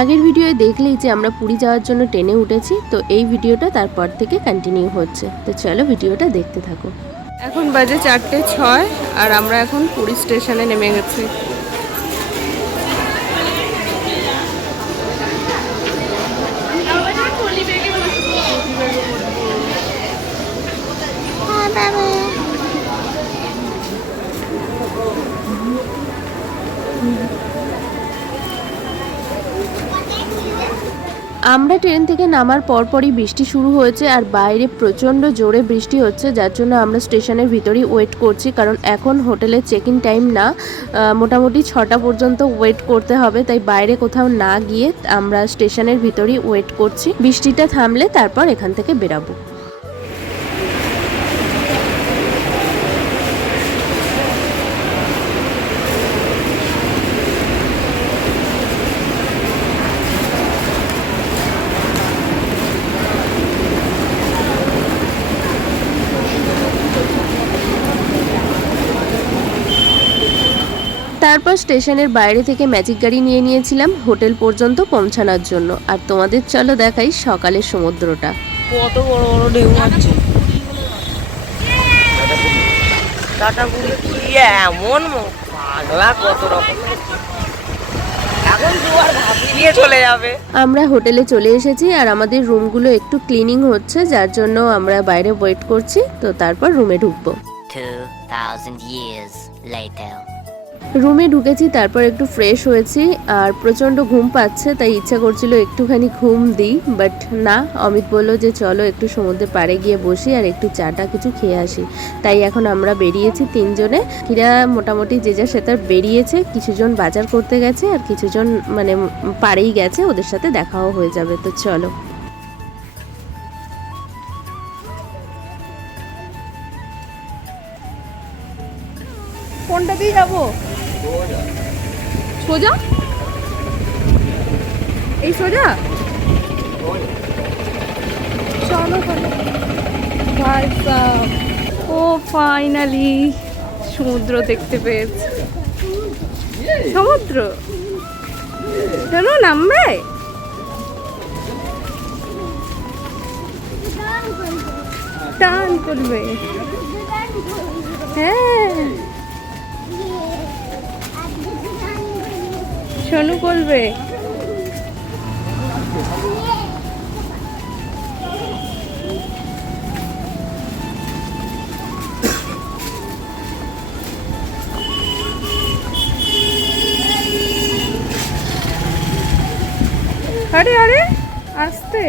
আগের ভিডিওয়ে দেখলেই যে আমরা পুরী যাওয়ার জন্য ট্রেনে উঠেছি, তো এই ভিডিওটা তারপর থেকে কন্টিনিউ হচ্ছে। তো চলো ভিডিওটা দেখতে থাকো। এখন বাজে 4:06 আর আমরা এখন পুরী স্টেশনে নেমে গেছি। আমরা ট্রেন থেকে নামার পরপরই বৃষ্টি শুরু হয়েছে আর বাইরে প্রচণ্ড জোরে বৃষ্টি হচ্ছে, যার জন্য আমরা স্টেশনের ভিতরেই ওয়েট করছি, কারণ এখন হোটেলের চেক ইন টাইম না, মোটামুটি 6টা পর্যন্ত ওয়েট করতে হবে। তাই বাইরে কোথাও না গিয়ে আমরা স্টেশনের ভিতরেই ওয়েট করছি। বৃষ্টিটা থামলে তারপর এখান থেকে বেরাবো। তারপর স্টেশনের বাইরে থেকে ম্যাজিক গাড়ি নিয়ে নিয়েছিলাম হোটেল পর্যন্ত পৌঁছানোর জন্য। আর তোমাদের চলো দেখাই সকালের সমুদ্রটা। কত বড় বড় ঢেউ মারছে। টাটাগুলো কি এমন পাগলা, কত রকম, এখন জোয়ার ভাসিয়ে দিয়ে চলে যাবে। আমরা হোটেলে চলে এসেছি আর আমাদের রুমগুলো একটু ক্লিনিং হচ্ছে, যার জন্য আমরা বাইরে ওয়েট করছি। তো তারপর রুমে ঢুকবো। 2000 years later. রুমে ঢুকেছি, তারপর একটু ফ্রেশ হয়েছি আর প্রচণ্ড ঘুম পাচ্ছে, তাই ইচ্ছা করছিল একটুখানি ঘুম দিই, বাট না, অমিত বলল যে চলো একটু সমুদ্রের পাড়ে গিয়ে বসি আর একটু চাটা কিছু খেয়ে আসি। তাই এখন আমরা বেরিয়েছি তিনজনে। কিরা মোটামুটি যে যার সাথে বেরিয়েছে, কিছুজন বাজার করতে গেছে আর কিছুজন মানে পাড়েই গেছে, ওদের সাথে দেখাও হয়ে যাবে। তো চলো। কোনটা দিয়ে যাবো? সোজা? এই সোজা? চলো ভাই সাহেব। ও ফাইনালি সমুদ্র দেখতে পেয়েছি। সমুদ্র চলো নামবে। টান করবে। হ্যাঁ সোনু বলবে। আরে আরে আস্তে।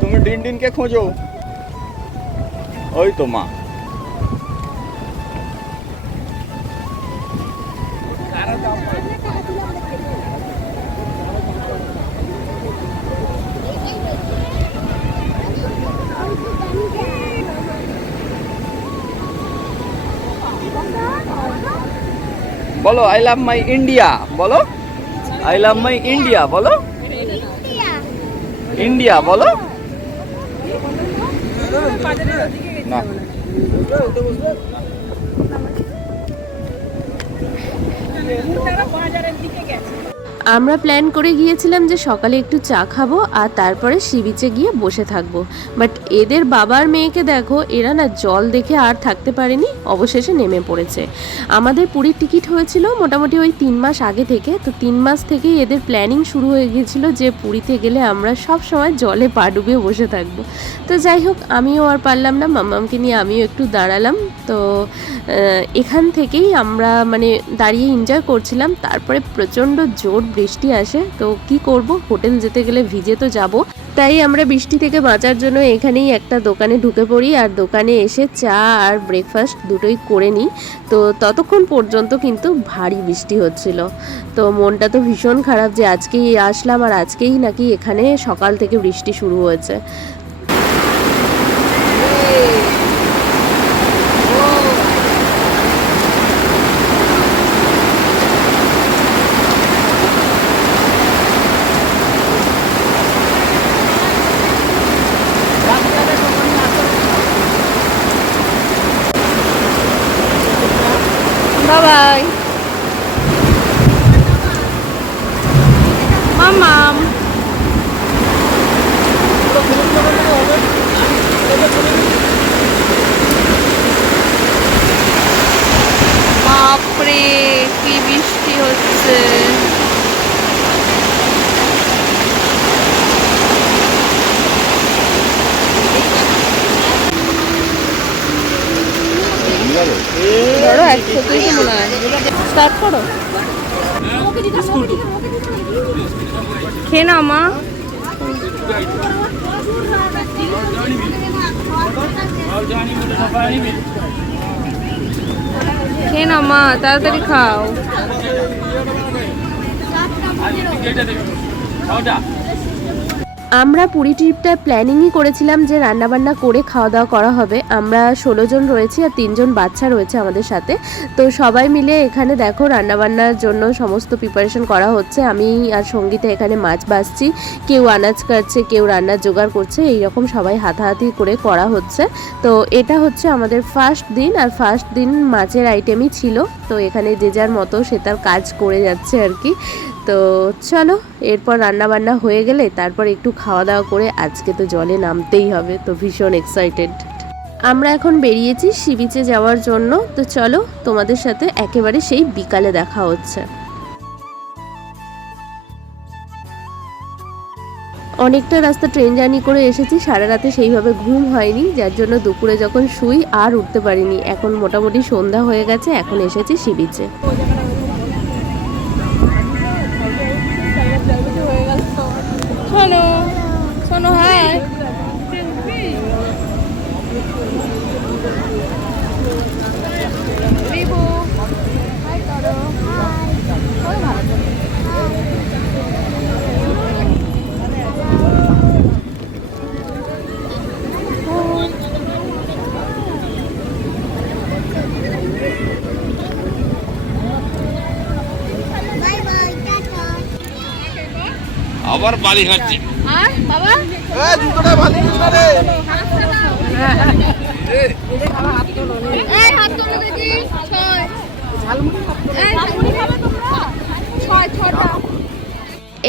তুমি ডিন ডিনকে খোঁজো, ওই তো মা। বলো আই লাভ মাই ইন্ডিয়া, বলো আই লাভ মাই ইন্ডিয়া, বলো ইন্ডিয়া, বলো না। আমরা প্ল্যান করে গিয়েছিলাম যে সকালে একটু চা খাবো আর তারপরে সি বিচে গিয়ে বসে থাকবো, বাট এদের বাবার মেয়েকে দেখো, এরা না জল দেখে আর থাকতে পারেনি, অবশেষে নেমে পড়েছে। আমাদের পুরীর টিকিট হয়েছিল মোটামুটি ওই 3 মাস আগে থেকে, তো 3 মাস থেকেই এদের প্ল্যানিং শুরু হয়ে গিয়েছিল যে পুরীতে গেলে আমরা সব সময় জলে পা ডুবিয়ে বসে থাকবো। তো যাই হোক, আমিও আর পারলাম না, মাম্মামকে নিয়ে আমিও একটু দাঁড়ালাম। তো এখান থেকেই আমরা মানে দাঁড়িয়ে এনজয় করছিলাম। তারপরে প্রচণ্ড জোর বৃষ্টি আসে, তো কি করব, হোটেল যেতে গেলে ভিজে তো যাব। তাই আমরা বৃষ্টি থেকে বাঁচার জন্য এখানেই একটা দোকানে ঢুকে পড়ি আর দোকানে এসে চা আর ব্রেকফাস্ট দুটোই করে নিই। তো ততক্ষণ পর্যন্ত কিন্তু ভারী বৃষ্টি হচ্ছিল, তো মনটা তো ভীষণ খারাপ যে আজকেই আসলাম আর আজকেই নাকি এখানে সকাল থেকে বৃষ্টি শুরু হয়েছে। 130 মনে হয়। স্টার্ট করো। খেয়ে নাও মা। খেয়ে নাও মা, তাড়াতাড়ি খাও। আমরা পুরী ট্রিপটা প্ল্যানিংই করেছিলাম যে রান্নাবান্না করে খাওয়া দাওয়া করা হবে। আমরা 16 জন রয়েছি আর 3 জন বাচ্চা রয়েছে আমাদের সাথে। তো সবাই মিলে এখানে দেখো রান্নাবান্নার জন্য সমস্ত প্রিপারেশন করা হচ্ছে। আমি আর সঙ্গীতে এখানে মাছ ভাজছি, কেউ আনাজ কাটছে, কেউ রান্নার জোগাড় করছে, এইরকম সবাই হাতাহাতি করে করা হচ্ছে। তো এটা হচ্ছে আমাদের ফার্স্ট দিন, আর ফার্স্ট দিন মাছের আইটেমই ছিল। তো এখানে যে যার মতো সে তার কাজ করে যাচ্ছে আর কি। তো চলো, এরপর রান্না বান্না হয়ে গেলে তারপর একটু খাওয়া দাওয়া করে আজকে তো জলে নামতেই হবে। তো ভীষণ এক্সাইটেড। আমরা এখন বেরিয়েছি সি বিচে যাওয়ার জন্য। তো চলো, তোমাদের সাথে একেবারে সেই বিকালে দেখা হচ্ছে। অনেকটা রাস্তা ট্রেন জার্নি করে এসেছি, সারা রাতে সেইভাবে ঘুম হয়নি, যার জন্য দুপুরে যখন শুই আর উঠতে পারিনি। এখন মোটামুটি সন্ধ্যা হয়ে গেছে, এখন এসেছি সি বিচে। শোনো শোনো, হ্যাঁ আবার বালি খাচ্ছে। বাবা হাত তোলো দেখি।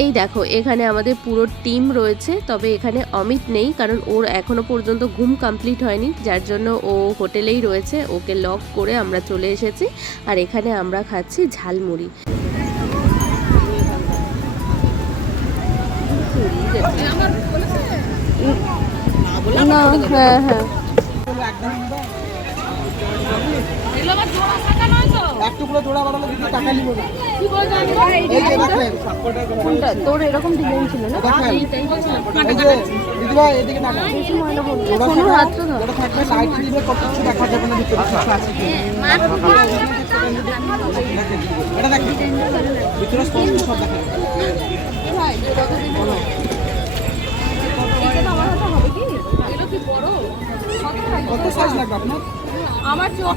এই দেখো, এখানে আমাদের পুরো টিম রয়েছে, তবে এখানে অমিত নেই, কারণ ওর এখনো পর্যন্ত ঘুম কমপ্লিট হয়নি, যার জন্য ও হোটেলেই রয়েছে। ওকে লক করে আমরা চলে এসেছি, আর এখানে আমরা খাচ্ছি ঝালমুড়ি। না, হ্যাঁ হ্যাঁ তোর এরকম ডিজাইন ছিল না? কত সাইজ লাগবে আপনার? আমার চোখ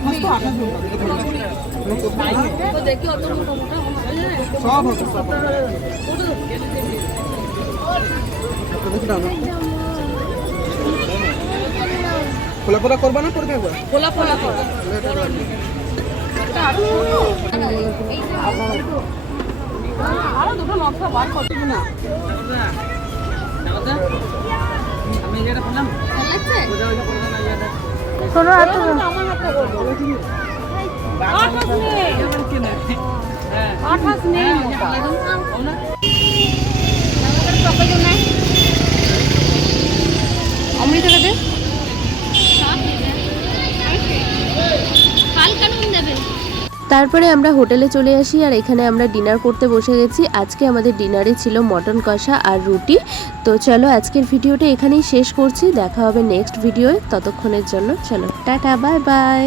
দেখি অত মোটা মোটা সব হবে সব খোলা খোলা করবা না করে থাকবে? খোলা খোলা করো। আরো দুটো নকশা বার করতে না। আমি এটা বললাম শোনো আর তো আমার হাতে বলবো আঠাশ নেই অমৃত কাটে তারপরে আমরা হোটেলে চলে আসি, আর এখানে আমরা ডিনার করতে বসে গেছি। আজকে আমাদের ডিনারে ছিল মটন কষা আর রুটি। তো চলো, আজকের ভিডিওটা এখানেই শেষ করছি। দেখা হবে নেক্সট ভিডিওয়ে। ততক্ষণের জন্য চলো টাটা, বাই বাই।